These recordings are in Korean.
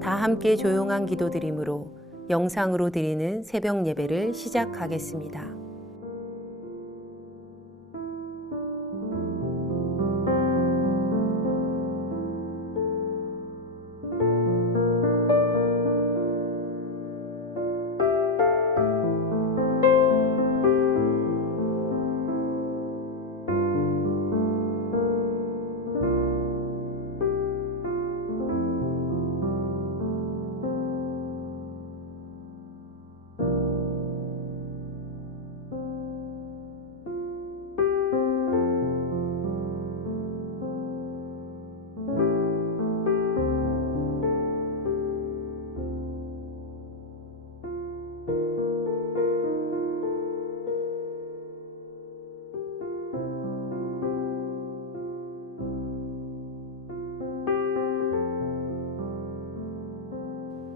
다 함께 조용한 기도드림으로 영상으로 드리는 새벽 예배를 시작하겠습니다.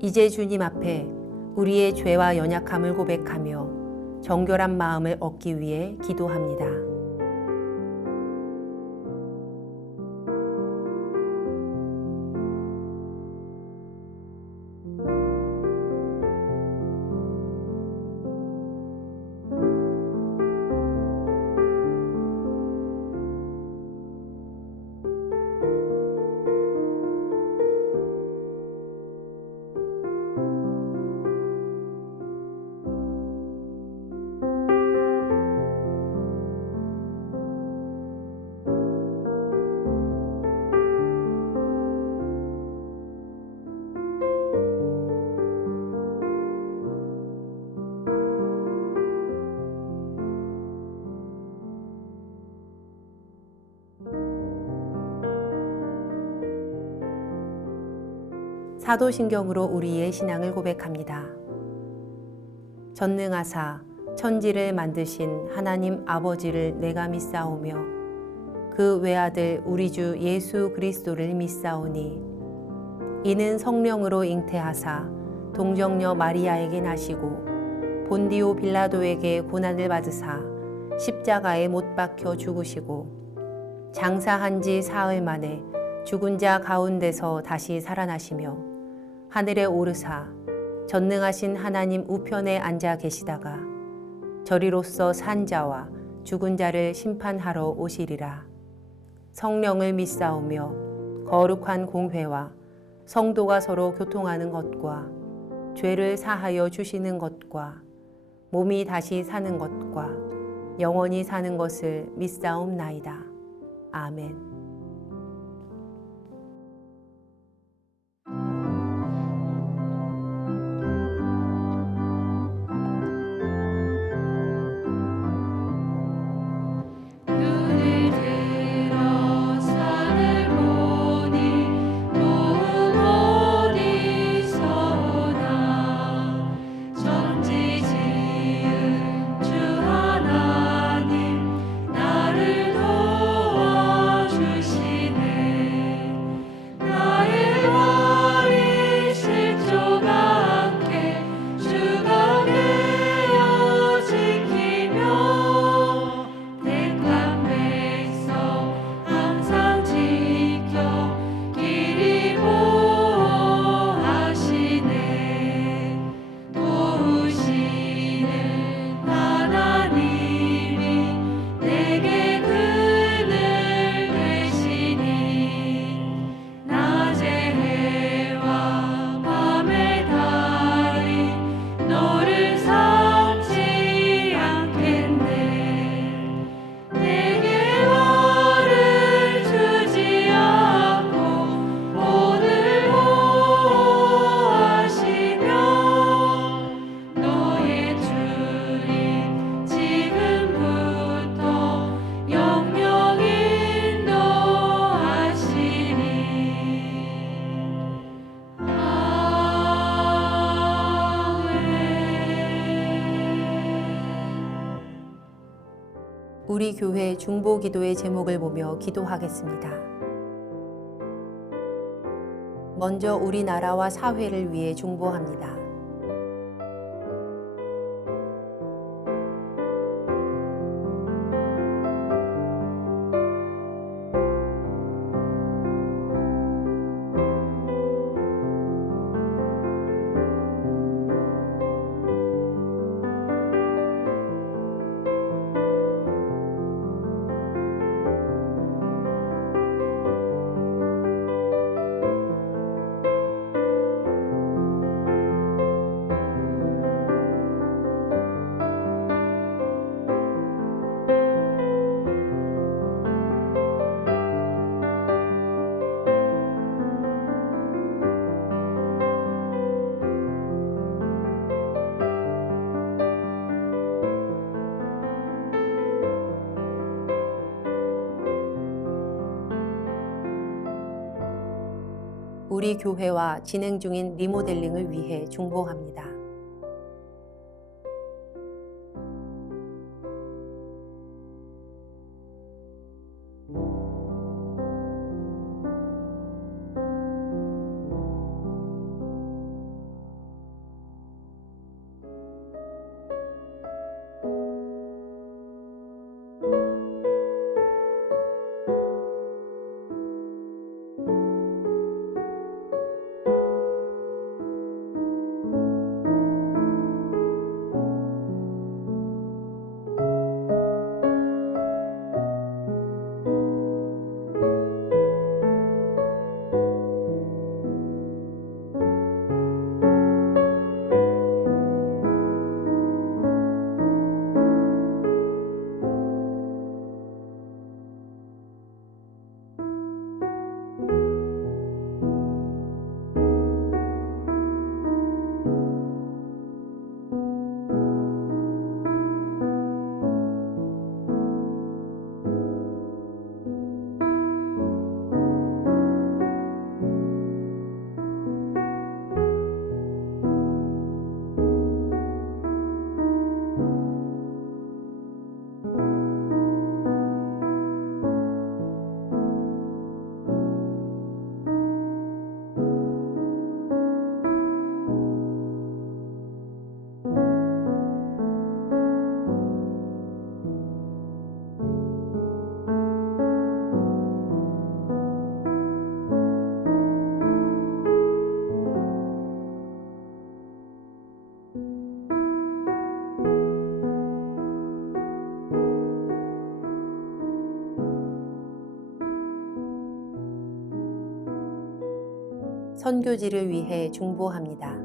이제 주님 앞에 우리의 죄와 연약함을 고백하며 정결한 마음을 얻기 위해 기도합니다. 사도신경으로 우리의 신앙을 고백합니다. 전능하사 천지를 만드신 하나님 아버지를 내가 믿사오며 그 외아들 우리 주 예수 그리스도를 믿사오니 이는 성령으로 잉태하사 동정녀 마리아에게 나시고 본디오 빌라도에게 고난을 받으사 십자가에 못 박혀 죽으시고 장사한 지 사흘 만에 죽은 자 가운데서 다시 살아나시며 하늘에 오르사 전능하신 하나님 우편에 앉아 계시다가 저리로서 산 자와 죽은 자를 심판하러 오시리라. 성령을 믿사오며 거룩한 공회와 성도가 서로 교통하는 것과 죄를 사하여 주시는 것과 몸이 다시 사는 것과 영원히 사는 것을 믿사옵나이다. 아멘. 우리 교회 중보 기도의 제목을 보며 기도하겠습니다. 먼저 우리나라와 사회를 위해 중보합니다. 우리 교회와 진행 중인 리모델링을 위해 중보합니다. 선교지를 위해 중보합니다.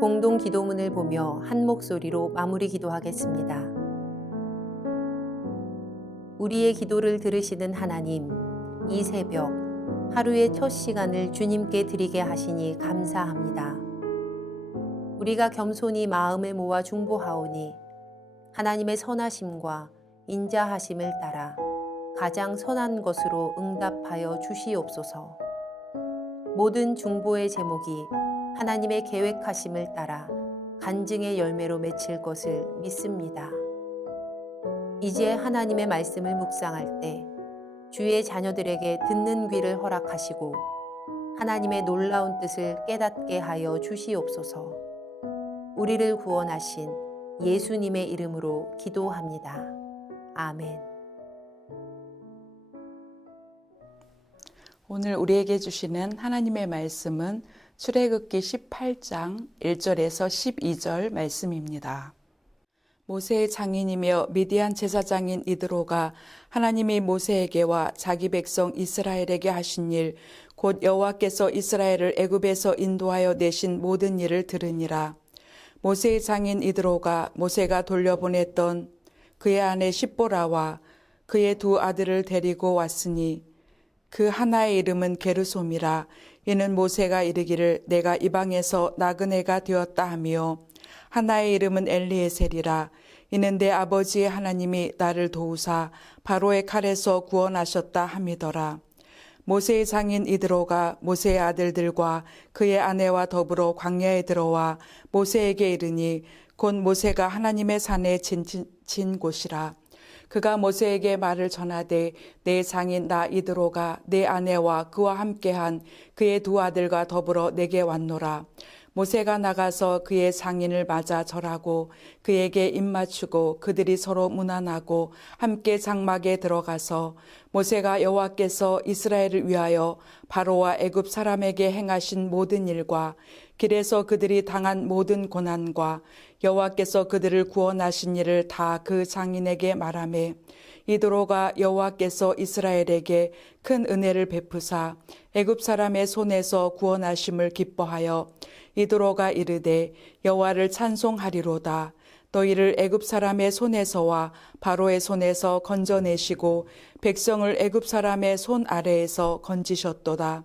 공동 기도문을 보며 한 목소리로 마무리 기도하겠습니다. 우리의 기도를 들으시는 하나님, 이 새벽 하루의 첫 시간을 주님께 드리게 하시니 감사합니다. 우리가 겸손히 마음을 모아 중보하오니 하나님의 선하심과 인자하심을 따라 가장 선한 것으로 응답하여 주시옵소서. 모든 중보의 제목이 하나님의 계획하심을 따라 간증의 열매로 맺힐 것을 믿습니다. 이제 하나님의 말씀을 묵상할 때 주의 자녀들에게 듣는 귀를 허락하시고 하나님의 놀라운 뜻을 깨닫게 하여 주시옵소서. 우리를 구원하신 예수님의 이름으로 기도합니다. 아멘. 오늘 우리에게 주시는 하나님의 말씀은 출애굽기 18장 1절에서 12절 말씀입니다. 모세의 장인이며 미디안 제사장인 이드로가 하나님이 모세에게와 자기 백성 이스라엘에게 하신 일, 곧 여호와께서 이스라엘을 애굽에서 인도하여 내신 모든 일을 들으니라. 모세의 장인 이드로가 모세가 돌려보냈던 그의 아내 십보라와 그의 두 아들을 데리고 왔으니 그 하나의 이름은 게르솜이라. 이는 모세가 이르기를 내가 이방에서 나그네가 되었다 하며, 하나의 이름은 엘리에셀이라. 이는 내 아버지의 하나님이 나를 도우사 바로의 칼에서 구원하셨다 함이더라. 모세의 장인 이드로가 모세의 아들들과 그의 아내와 더불어 광야에 들어와 모세에게 이르니 곧 모세가 하나님의 산에 진 곳이라. 그가 모세에게 말을 전하되 내 장인 나 이드로가 내 아내와 그와 함께한 그의 두 아들과 더불어 내게 왔노라. 모세가 나가서 그의 장인을 맞아 절하고 그에게 입맞추고 그들이 서로 문안하고 함께 장막에 들어가서 모세가 여호와께서 이스라엘을 위하여 바로와 애굽 사람에게 행하신 모든 일과 길에서 그들이 당한 모든 고난과 여호와께서 그들을 구원하신 일을 다 그 장인에게 말하매 이드로가 여호와께서 이스라엘에게 큰 은혜를 베푸사 애굽 사람의 손에서 구원하심을 기뻐하여 이드로가 이르되 여호와를 찬송하리로다. 너희를 애굽 사람의 손에서와 바로의 손에서 건져내시고 백성을 애굽 사람의 손 아래에서 건지셨도다.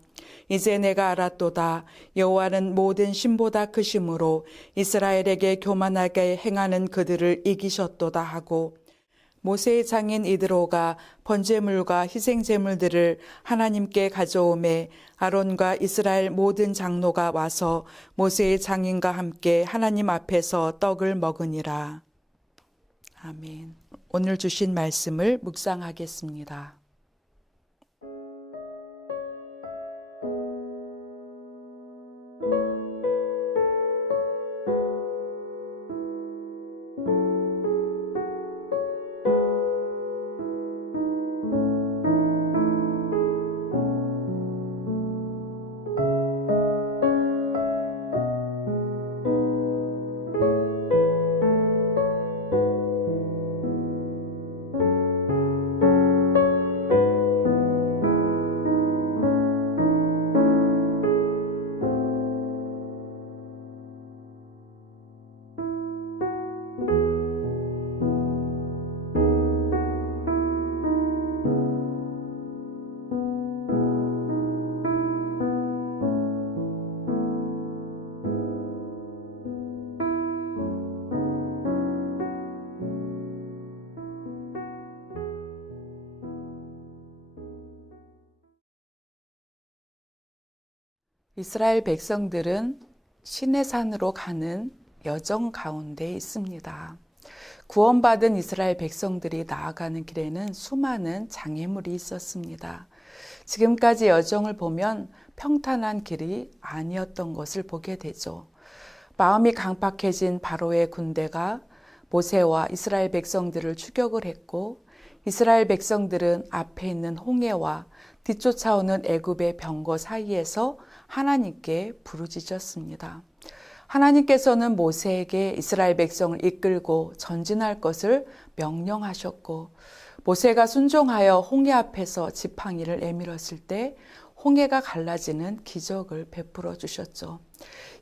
이제 내가 알았도다. 여호와는 모든 신보다 크심으로 이스라엘에게 교만하게 행하는 그들을 이기셨도다 하고 모세의 장인 이드로가 번제물과 희생제물들을 하나님께 가져오매 아론과 이스라엘 모든 장로가 와서 모세의 장인과 함께 하나님 앞에서 떡을 먹으니라. 아멘. 오늘 주신 말씀을 묵상하겠습니다. 이스라엘 백성들은 시내산으로 가는 여정 가운데 있습니다. 구원받은 이스라엘 백성들이 나아가는 길에는 수많은 장애물이 있었습니다. 지금까지 여정을 보면 평탄한 길이 아니었던 것을 보게 되죠. 마음이 강팍해진 바로의 군대가 모세와 이스라엘 백성들을 추격을 했고 이스라엘 백성들은 앞에 있는 홍해와 뒤쫓아오는 애굽의 병거 사이에서 하나님께 부르짖었습니다. 하나님께서는 모세에게 이스라엘 백성을 이끌고 전진할 것을 명령하셨고 모세가 순종하여 홍해 앞에서 지팡이를 내밀었을 때 홍해가 갈라지는 기적을 베풀어 주셨죠.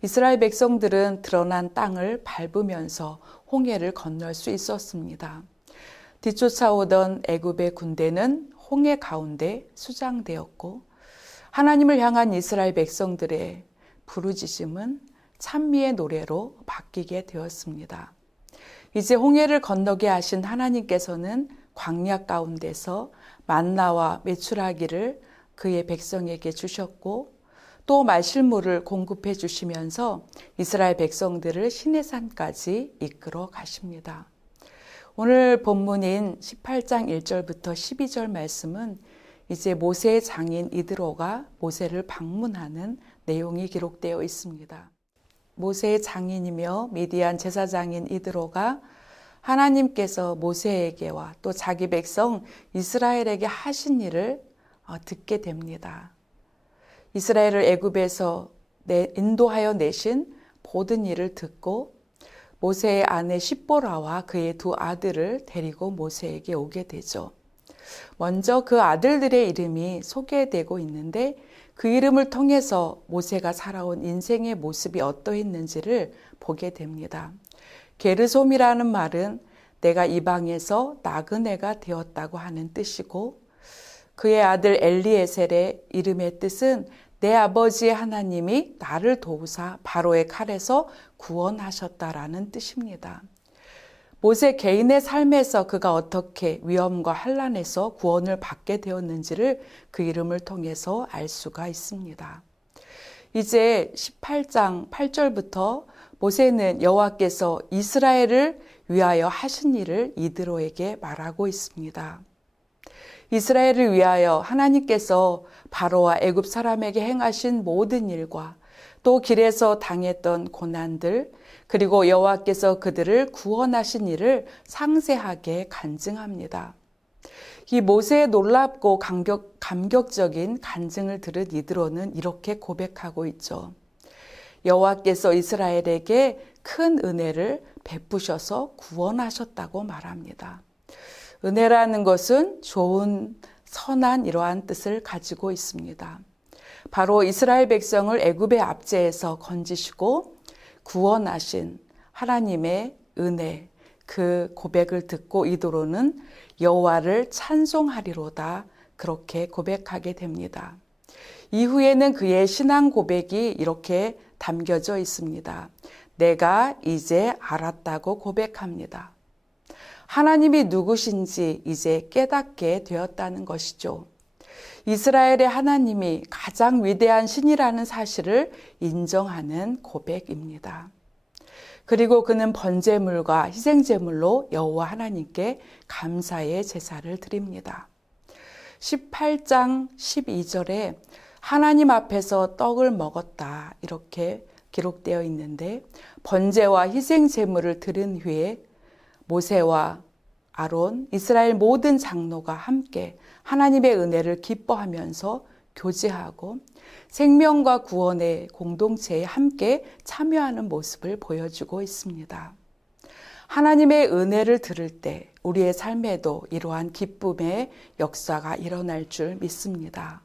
이스라엘 백성들은 드러난 땅을 밟으면서 홍해를 건널 수 있었습니다. 뒤쫓아오던 애굽의 군대는 홍해 가운데 수장되었고 하나님을 향한 이스라엘 백성들의 부르짖음은 찬미의 노래로 바뀌게 되었습니다. 이제 홍해를 건너게 하신 하나님께서는 광야 가운데서 만나와 메추라기를 그의 백성에게 주셨고 또 마실물을 공급해 주시면서 이스라엘 백성들을 시내산까지 이끌어 가십니다. 오늘 본문인 18장 1절부터 12절 말씀은 이제 모세의 장인 이드로가 모세를 방문하는 내용이 기록되어 있습니다. 모세의 장인이며 미디안 제사장인 이드로가 하나님께서 모세에게와 또 자기 백성 이스라엘에게 하신 일을 듣게 됩니다. 이스라엘을 애굽에서 인도하여 내신 모든 일을 듣고 모세의 아내 십보라와 그의 두 아들을 데리고 모세에게 오게 되죠. 먼저 그 아들들의 이름이 소개되고 있는데 그 이름을 통해서 모세가 살아온 인생의 모습이 어떠했는지를 보게 됩니다. 게르솜이라는 말은 내가 이방에서 나그네가 되었다고 하는 뜻이고 그의 아들 엘리에셀의 이름의 뜻은 내 아버지의 하나님이 나를 도우사 바로의 칼에서 구원하셨다라는 뜻입니다. 모세 개인의 삶에서 그가 어떻게 위험과 환난에서 구원을 받게 되었는지를 그 이름을 통해서 알 수가 있습니다. 이제 18장 8절부터 모세는 여호와께서 이스라엘을 위하여 하신 일을 이드로에게 말하고 있습니다. 이스라엘을 위하여 하나님께서 바로와 애굽 사람에게 행하신 모든 일과 또 길에서 당했던 고난들, 그리고 여호와께서 그들을 구원하신 일을 상세하게 간증합니다. 이 모세의 놀랍고 감격적인 간증을 들은 이드로는 이렇게 고백하고 있죠. 여호와께서 이스라엘에게 큰 은혜를 베푸셔서 구원하셨다고 말합니다. 은혜라는 것은 좋은 선한 이러한 뜻을 가지고 있습니다. 바로 이스라엘 백성을 애굽의 압제에서 건지시고 구원하신 하나님의 은혜, 그 고백을 듣고 이도로는 여호와를 찬송하리로다 그렇게 고백하게 됩니다. 이후에는 그의 신앙 고백이 이렇게 담겨져 있습니다. 내가 이제 알았다고 고백합니다. 하나님이 누구신지 이제 깨닫게 되었다는 것이죠. 이스라엘의 하나님이 가장 위대한 신이라는 사실을 인정하는 고백입니다. 그리고 그는 번제물과 희생제물로 여호와 하나님께 감사의 제사를 드립니다. 18장 12절에 하나님 앞에서 떡을 먹었다 이렇게 기록되어 있는데 번제와 희생제물을 드린 후에 모세와 아론, 이스라엘 모든 장로가 함께 하나님의 은혜를 기뻐하면서 교제하고 생명과 구원의 공동체에 함께 참여하는 모습을 보여주고 있습니다. 하나님의 은혜를 들을 때 우리의 삶에도 이러한 기쁨의 역사가 일어날 줄 믿습니다.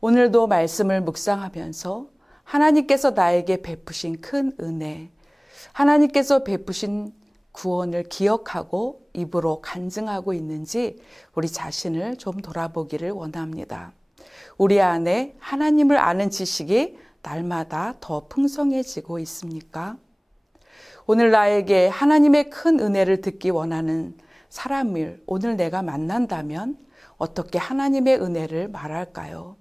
오늘도 말씀을 묵상하면서 하나님께서 나에게 베푸신 큰 은혜, 하나님께서 베푸신 구원을 기억하고 입으로 간증하고 있는지 우리 자신을 좀 돌아보기를 원합니다. 우리 안에 하나님을 아는 지식이 날마다 더 풍성해지고 있습니까? 오늘 나에게 하나님의 큰 은혜를 듣기 원하는 사람을 오늘 내가 만난다면 어떻게 하나님의 은혜를 말할까요?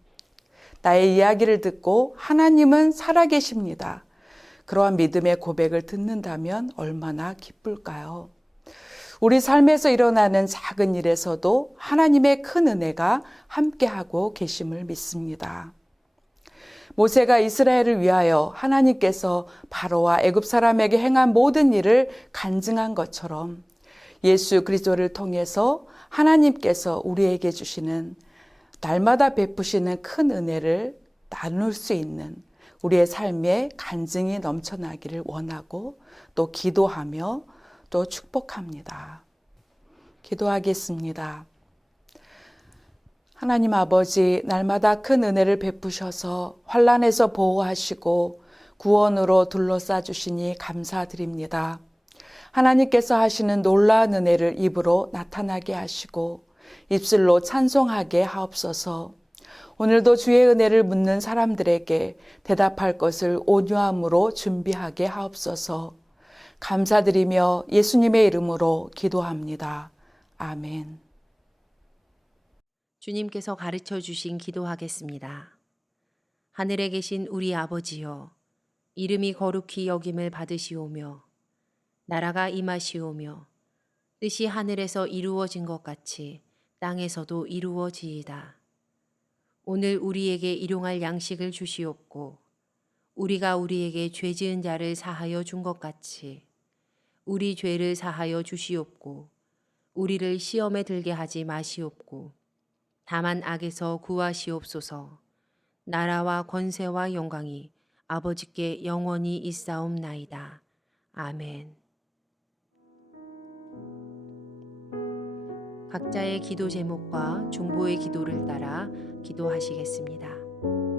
나의 이야기를 듣고 하나님은 살아계십니다. 그러한 믿음의 고백을 듣는다면 얼마나 기쁠까요? 우리 삶에서 일어나는 작은 일에서도 하나님의 큰 은혜가 함께하고 계심을 믿습니다. 모세가 이스라엘을 위하여 하나님께서 바로와 애굽 사람에게 행한 모든 일을 간증한 것처럼 예수 그리스도를 통해서 하나님께서 우리에게 주시는 날마다 베푸시는 큰 은혜를 나눌 수 있는 우리의 삶에 간증이 넘쳐나기를 원하고 또 기도하며 또 축복합니다. 기도하겠습니다. 하나님 아버지, 날마다 큰 은혜를 베푸셔서 환난에서 보호하시고 구원으로 둘러싸 주시니 감사드립니다. 하나님께서 하시는 놀라운 은혜를 입으로 나타나게 하시고 입술로 찬송하게 하옵소서. 오늘도 주의 은혜를 묻는 사람들에게 대답할 것을 온유함으로 준비하게 하옵소서. 감사드리며 예수님의 이름으로 기도합니다. 아멘. 주님께서 가르쳐 주신 기도하겠습니다. 하늘에 계신 우리 아버지여, 이름이 거룩히 여김을 받으시오며 나라가 임하시오며 뜻이 하늘에서 이루어진 것 같이 땅에서도 이루어지이다. 오늘 우리에게 일용할 양식을 주시옵고 우리가 우리에게 죄 지은 자를 사하여 준 것 같이 우리 죄를 사하여 주시옵고 우리를 시험에 들게 하지 마시옵고 다만 악에서 구하시옵소서. 나라와 권세와 영광이 아버지께 영원히 있사옵나이다. 아멘. 각자의 기도 제목과 중보의 기도를 따라 기도하시겠습니다.